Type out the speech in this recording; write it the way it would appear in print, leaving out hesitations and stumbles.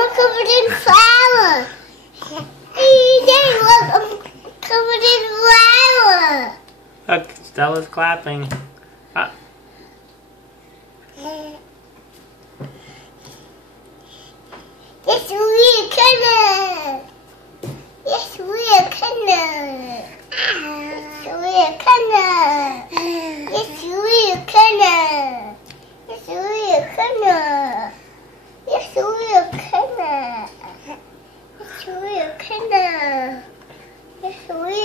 I'm covered in flour. Hey, Daddy, look, I'm covered in flour. Look, Stella's clapping. It's really good.